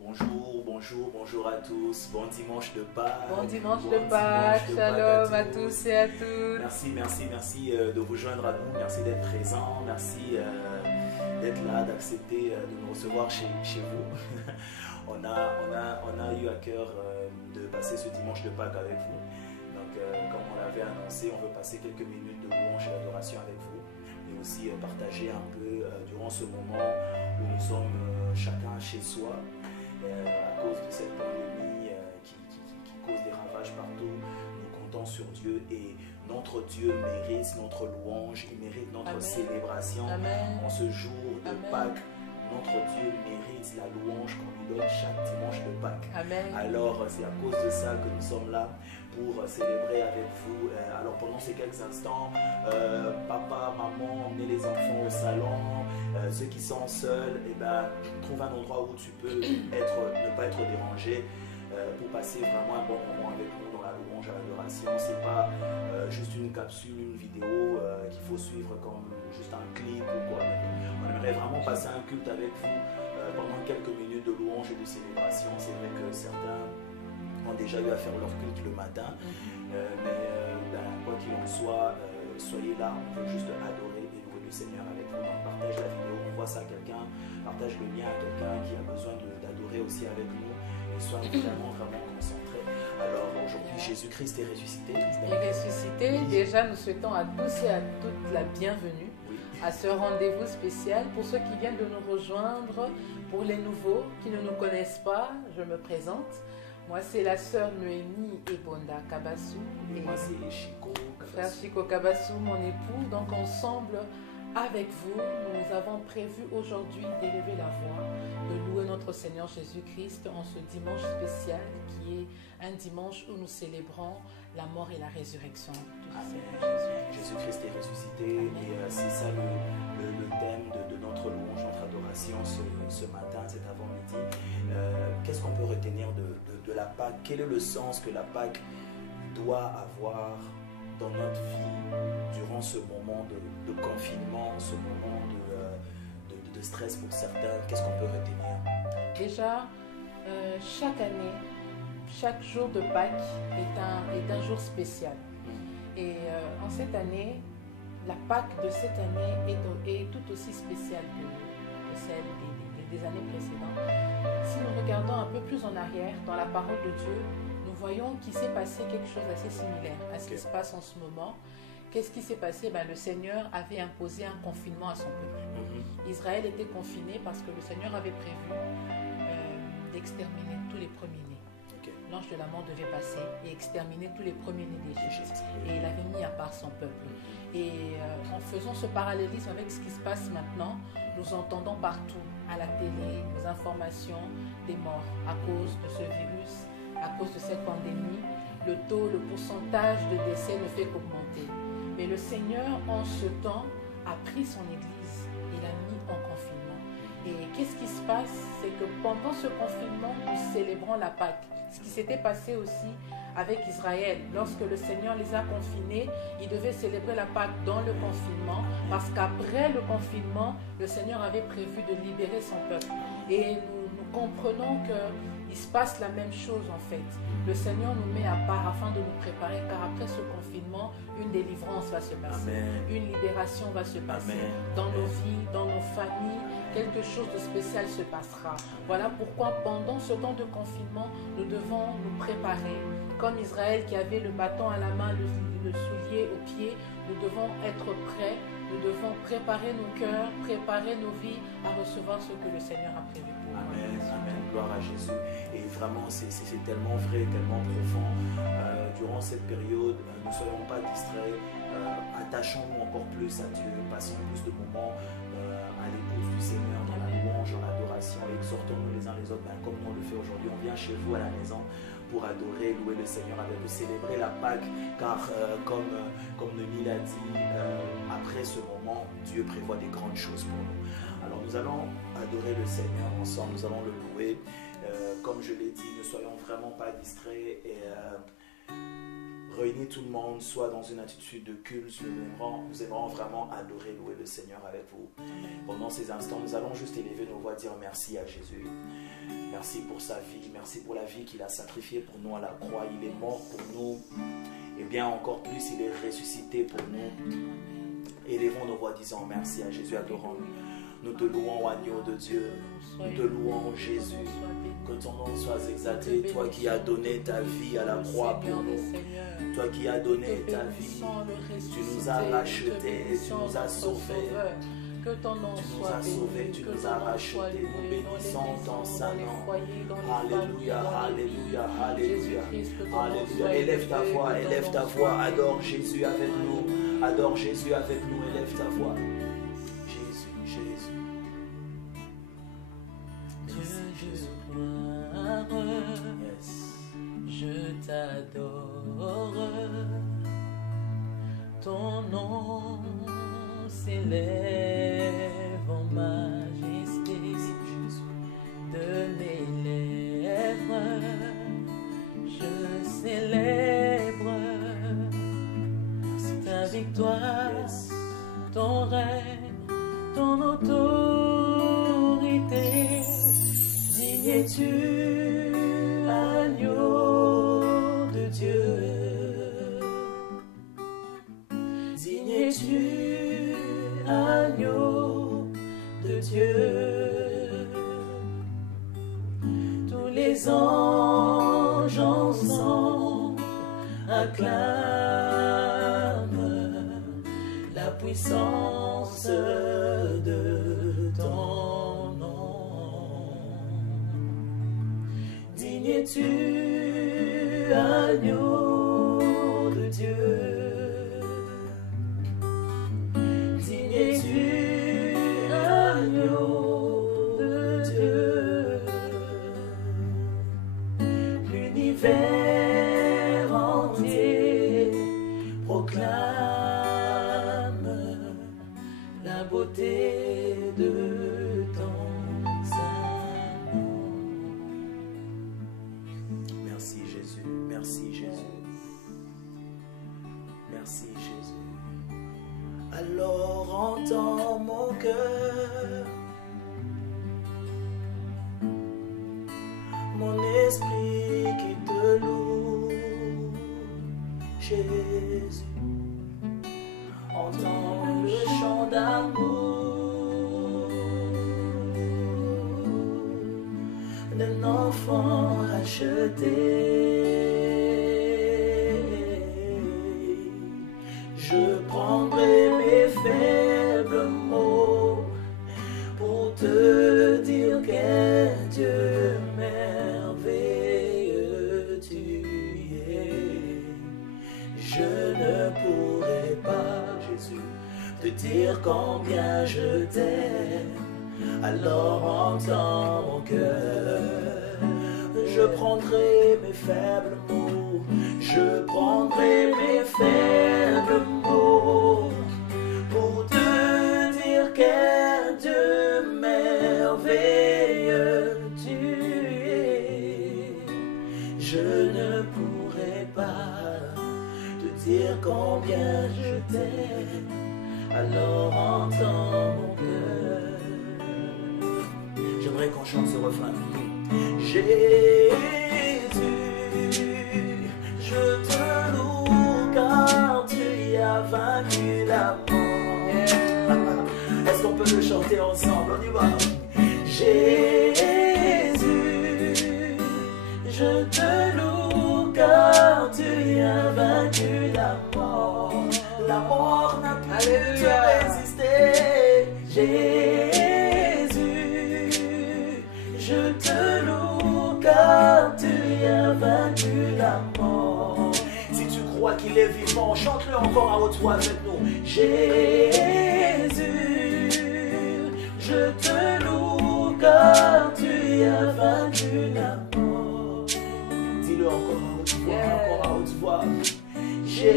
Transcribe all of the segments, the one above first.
Bonjour à tous. Bon dimanche de Pâques. Bon dimanche de Pâques. Shalom à tous et à toutes. Merci de vous joindre à nous. Merci d'être présent. Merci d'être là, d'accepter de nous recevoir chez vous. on a eu à cœur de passer ce dimanche de Pâques avec vous. Donc, comme on l'avait annoncé, on veut passer quelques minutes de louange et d'adoration avec vous. Et aussi partager un peu durant ce moment où nous sommes chacun chez soi. À cause de cette pandémie qui cause des ravages partout, nous comptons sur Dieu et notre Dieu mérite notre louange, il mérite notre célébration. Amen. En ce jour de Pâques, notre Dieu mérite la louange qu'on lui donne chaque dimanche de Pâques. Amen. Alors c'est à cause de ça que nous sommes là pour célébrer avec vous. Alors pendant ces quelques instants, papa, maman, emmenez les enfants au salon. Ceux qui sont seuls, trouve un endroit où tu peux ne pas être dérangé pour passer vraiment un bon moment avec nous dans la louange à l'adoration. C'est pas juste une capsule, une vidéo qu'il faut suivre comme juste un clip ou quoi. On aimerait vraiment passer un culte avec vous pendant quelques minutes de louange et de célébration. C'est vrai que certains ont déjà eu à faire leur culte le matin, quoi qu'il en soit, soyez là, on veut juste adorer et louer le Seigneur avec vous. Donc partage la vidéo, envoie ça à quelqu'un, partage le lien à quelqu'un qui a besoin d'adorer aussi avec nous et sois vraiment concentré. Alors aujourd'hui, Jésus-Christ est ressuscité. Il est ressuscité. Déjà, nous souhaitons à tous et à toutes la bienvenue à ce rendez-vous spécial. Pour ceux qui viennent de nous rejoindre, pour les nouveaux qui ne nous connaissent pas, je me présente. Moi, c'est la sœur Noémie Ebonda Kabassou. Et moi, c'est Chico Kabassou. Frère Chico Kabassou, mon époux. Donc, ensemble, avec vous, nous avons prévu aujourd'hui d'élever la voix, de louer notre Seigneur Jésus-Christ en ce dimanche spécial qui est un dimanche où nous célébrons la mort et la résurrection du Seigneur Jésus. Jésus-Christ est ressuscité. Amen. Et c'est ça le thème de notre louange, notre adoration ce matin, cet avant-midi. Qu'est-ce qu'on peut retenir de la Pâque? Quel est le sens que la Pâque doit avoir dans notre vie durant ce moment de confinement, ce moment de stress pour certains? Qu'est-ce qu'on peut retenir? Déjà, chaque année, chaque jour de Pâques est un jour spécial. Et en cette année, la Pâque de cette année est tout aussi spéciale que celle des années précédentes. Si nous regardons un peu plus en arrière dans la parole de Dieu, nous voyons qu'il s'est passé quelque chose d'assez similaire à ce qui se passe en ce moment. Qu'est-ce qui s'est passé? Le Seigneur avait imposé un confinement à son peuple. Israël était confiné parce que le Seigneur avait prévu d'exterminer tous les premiers-nés. L'ange de la mort devait passer et exterminer tous les premiers-nés d'Égypte. Et il avait mis à part son peuple. Et en faisant ce parallélisme avec ce qui se passe maintenant, nous entendons partout, à la télé, nos informations, des morts à cause de ce virus, à cause de cette pandémie. Le pourcentage de décès ne fait qu'augmenter. Mais le Seigneur, en ce temps, a pris son Église et l'a mis en confinement. Et qu'est-ce qui se passe? C'est que pendant ce confinement, nous célébrons la Pâque. Ce qui s'était passé aussi avec Israël. Lorsque le Seigneur les a confinés, ils devaient célébrer la Pâque dans le confinement parce qu'après le confinement, le Seigneur avait prévu de libérer son peuple. Et nous comprenons qu'il se passe la même chose en fait. Le Seigneur nous met à part afin de nous préparer car après ce confinement, une délivrance va se passer. Amen. Une libération va se passer. Amen. Dans nos vies, dans nos familles, quelque chose de spécial se passera. Voilà pourquoi pendant ce temps de confinement, nous devons nous préparer. Comme Israël qui avait le bâton à la main, le soulier au pied, nous devons être prêts, nous devons préparer nos cœurs, préparer nos vies à recevoir ce que le Seigneur a prévu pour nous. Amen, amen, gloire à Jésus. Et vraiment, c'est tellement vrai, tellement profond. Durant cette période, ne soyons pas distraits, attachons-nous encore plus à Dieu, passons plus de moments à l'écoute du Seigneur, dans la louange, dans l'adoration, exhortons-nous les uns les autres, comme nous on le fait aujourd'hui. On vient chez vous à la maison pour adorer, louer le Seigneur avec vous, célébrer la Pâque, car comme Noémie l'a dit, après ce moment, Dieu prévoit des grandes choses pour nous. Alors nous allons adorer le Seigneur ensemble, nous allons le louer. Comme je l'ai dit, ne soyons vraiment pas distraits et réunis tout le monde, soit dans une attitude de culte. Nous aimerons vraiment adorer, louer le Seigneur avec vous. Pendant ces instants, nous allons juste élever nos voix, dire merci à Jésus. merci pour sa vie. Merci pour la vie qu'il a sacrifiée pour nous à la croix. Il est mort pour nous. Et bien encore plus, il est ressuscité pour nous. Élevons nos voix disant merci à Jésus, adorons-nous. Nous te louons, agneau de Dieu. Nous te louons, Jésus. Que ton nom soit exalté. Toi qui as donné ta vie à la croix pour nous. Toi qui as donné ta vie. Tu nous as rachetés. Tu nous as sauvés. Que ton nom soit béni, tu nous as rachetés, nous bénissons ton Saint-Nom. Alléluia, Alléluia, Alléluia, Alléluia. Élève ta voix, adore Jésus avec nous, adore Jésus avec nous, élève ta voix. Jésus, Jésus. Merci, Jésus. Yes. Je t'adore, ton nom s'élève en majesté de mes lèvres, je célèbre ta victoire, ton règne, ton autorité. Digne es-tu, agneau de Dieu, digne es-tu, agneau de Dieu. Tous les anges ensemble acclament la puissance de ton nom. Digne es-tu, agneau de Dieu. Es-tu, agneau de Dieu? L'univers entier proclame la beauté de ton Saint-Nom. Merci Jésus, merci Jésus, merci Jésus. Alors entends mon cœur, mon esprit qui te loue, Jésus. Entends le chant d'amour d'un enfant racheté. Je prendrai mes faibles mots pour te dire quel Dieu merveilleux tu es. Je ne pourrai pas, Jésus, te dire combien je t'aime. Alors entends mon cœur, je prendrai mes faibles mots, je prendrai mes faibles mots pour te dire quel Dieu merveilleux tu es. Je ne pourrai pas te dire combien je t'aime, alors entends mon cœur. J'aimerais qu'on chante ce refrain. Jésus, je te loue car tu y as vaincu la mort. Est-ce qu'on peut le chanter ensemble? On y va. Jésus, je te loue car tu y as vaincu la mort. La mort n'a pu te résister. Jésus, je te loue car tu y as vaincu la mort. Si tu crois qu'il est vivant, chante-le encore à haute voix avec nous. Jésus, je te loue car tu y as vaincu la mort. Dis-le encore à haute voix, encore à haute voix. Jésus,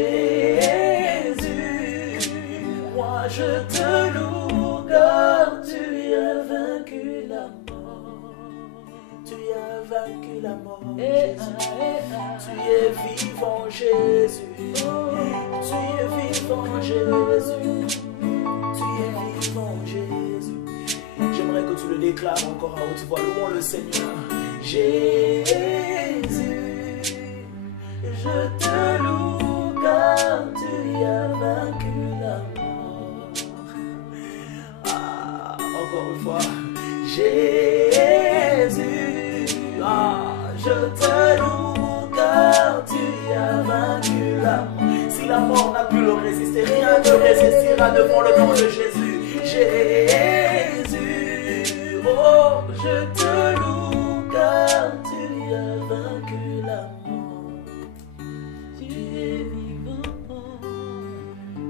moi je te loue car tu y as vaincu la mort. Tu y as vaincu la mort, Jésus. Tu es vivant, Jésus. Tu es vivant, Jésus. Tu es vivant, Jésus. J'aimerais que tu le déclares encore à haute voix. Louons le Seigneur. Jésus, je te loue car tu as vaincu la mort. Ah, encore une fois. Jésus, je te loue car tu as vaincu la mort. Si la mort n'a pu le résister, rien ne résistera devant le nom de Jésus. Jésus, oh, je te loue car tu as vaincu la mort. Tu es vivant,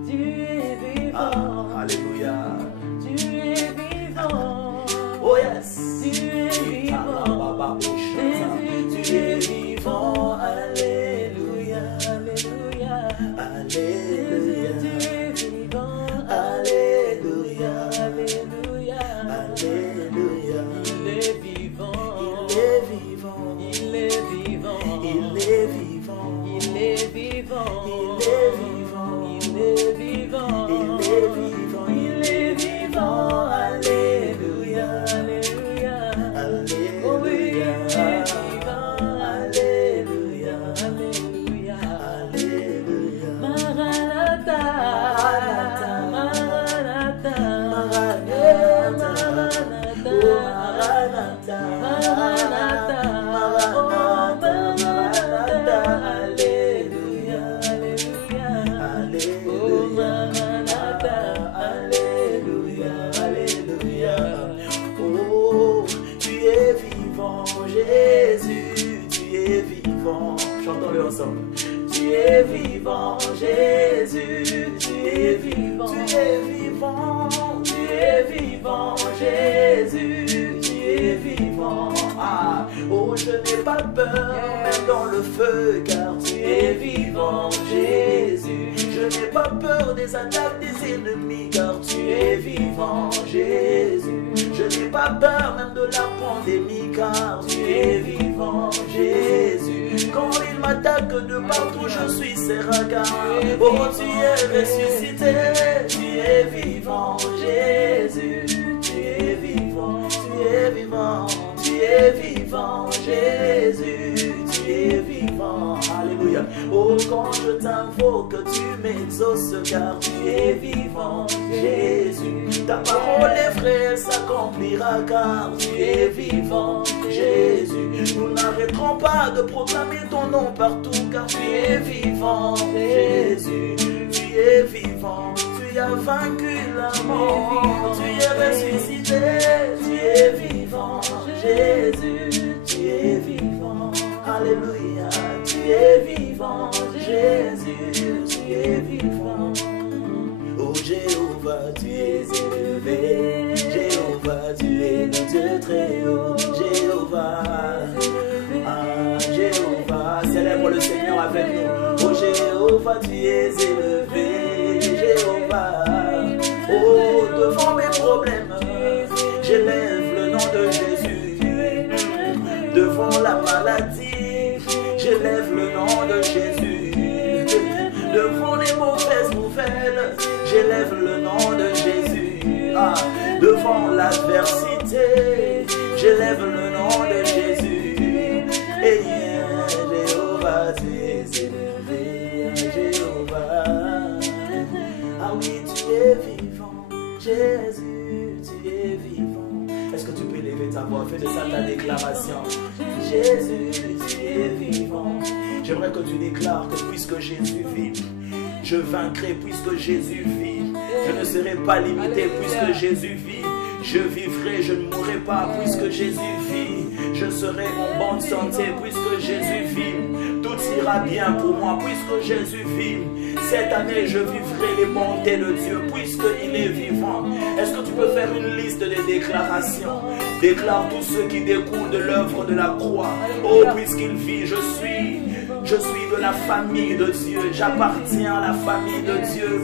tu es vivant. Alléluia. Tu es vivant. Oh yes. Tu es vivant. Jésus, tu es vivant. Alléluia. Alléluia. Alléluia. Tu es vivant. Alléluia. Alléluia. Alléluia. Il est vivant. Il est vivant. Il est vivant. Il est vivant. Il est vivant. Il est vivant. Il est vivant. Il est vivant. Il est vivant. Alléluia. Alléluia. Alléluia. Oh oui, Alléluia. Alléluia. Alléluia. Maranatha. Maranatha. Maranatha. Maranatha. Maranatha. Maranatha. Alléluia. Alléluia. Alléluia. Maranatha. Alléluia. Alléluia. Oh, tu es vivant, Jésus, tu es vivant. Chantons-le ensemble. Tu es vivant, Jésus, tu es vivant. Tu es vivant, tu es vivant, Jésus, tu es vivant. Ah, oh, je n'ai pas peur, même dans le feu, car tu es vivant, Jésus. Je n'ai pas peur des attaques des ennemis, car tu es vivant, Jésus. Je n'ai pas peur même de la pandémie, car tu es vivant, Jésus. Quand il m'attaque de partout, je suis Séraka. Oh, tu es ressuscité, tu es vivant, Jésus. Tu es vivant, tu es vivant, tu es vivant, Jésus. Tu es vivant, alléluia. Oh, quand je t'invoque, tu m'exauces, car tu es vivant, Jésus. Ta parole est vraie, elle s'accomplira, car tu es vivant, Jésus. Nous n'arrêterons pas de proclamer ton nom partout, car tu es vivant, Jésus. Tu es vivant, tu as vaincu la mort, tu es ressuscité, tu es vivant, Jésus. Tu es vivant, alléluia. Tu es vivant, Jésus. Tu es vivant. Oh Jéhovah, tu es élevé. Jéhovah, tu es le Dieu très haut. Jéhovah, ah Jéhovah, célèbre le Seigneur avec nous. Oh Jéhovah, tu es élevé. Jéhovah, oh devant mes problèmes, j'élève le nom de Jésus. Devant la maladie, j'élève le nom de Jésus. Devant les mauvaises nouvelles, j'élève le nom de Jésus. Ah, devant l'adversité, j'élève le nom de Jésus. Et Jéhovah, tu es élevé, Jéhovah. Ah oui, tu es vivant, Jésus, tu es vivant. Est-ce que tu peux élever ta voix? Fais de ça ta déclaration. Jésus, tu es vivant. J'aimerais que tu déclares que puisque Jésus vit, je vaincrai puisque Jésus vit. Je ne serai pas limité puisque Jésus vit. Je vivrai, je ne mourrai pas puisque Jésus vit. Je serai en bonne santé puisque Jésus vit. Tout ira bien pour moi puisque Jésus vit. Cette année, je vivrai les bontés de Dieu puisqu'il est vivant. Est-ce que tu peux faire une liste des déclarations? Déclare tout ce qui découle de l'œuvre de la croix. Oh, puisqu'il vit, je suis de la famille de Dieu. J'appartiens à la famille de Dieu.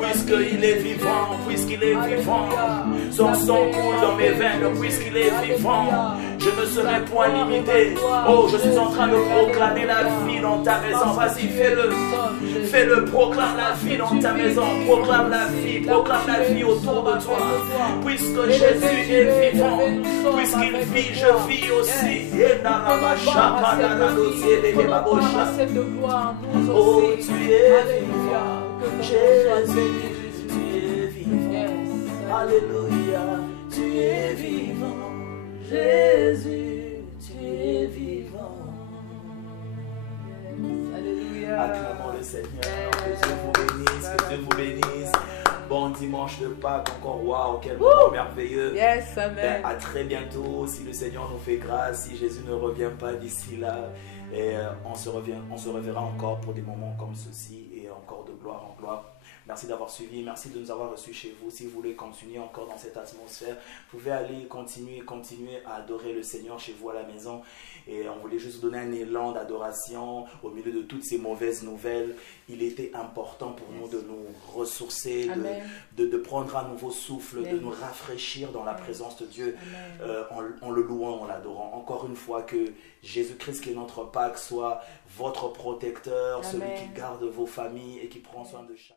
Puisqu'il est vivant, puisqu'il est vivant. Son sang coule dans mes veines, puisqu'il est vivant. Je ne serai point limité. Oh, je suis en train de proclamer la vie dans ta maison. Vas-y, fais-le. Fais-le, proclame la vie dans ta maison. Proclame la vie autour de toi. Puisque Jésus est vivant, puisqu'il vit, je vis aussi. Et de gloire, nous Oh, aussi. tu es Alléluia. vivant, Que Jésus, tu es vivant. Yes. Alléluia, tu es vivant, Jésus, tu es vivant. Yes. Alléluia. Acclamons le Seigneur, que Dieu vous bénisse, que Dieu vous bénisse. Bon dimanche de Pâques, encore waouh, quel moment merveilleux. Yes, amen. Ben, à très bientôt, si le Seigneur nous fait grâce, si Jésus ne revient pas d'ici là. Et on se reverra encore pour des moments comme ceci et encore de gloire en gloire. Merci d'avoir suivi, merci de nous avoir reçus chez vous. Si vous voulez continuer encore dans cette atmosphère, vous pouvez aller continuer à adorer le Seigneur chez vous à la maison. Et on voulait juste donner un élan d'adoration au milieu de toutes ces mauvaises nouvelles. Il était important pour nous de nous ressourcer, de prendre un nouveau souffle, de nous rafraîchir dans la présence de Dieu en le louant, en l'adorant. Encore une fois, que Jésus-Christ qui est notre Pâques soit votre protecteur, celui qui garde vos familles et qui prend soin de chaque.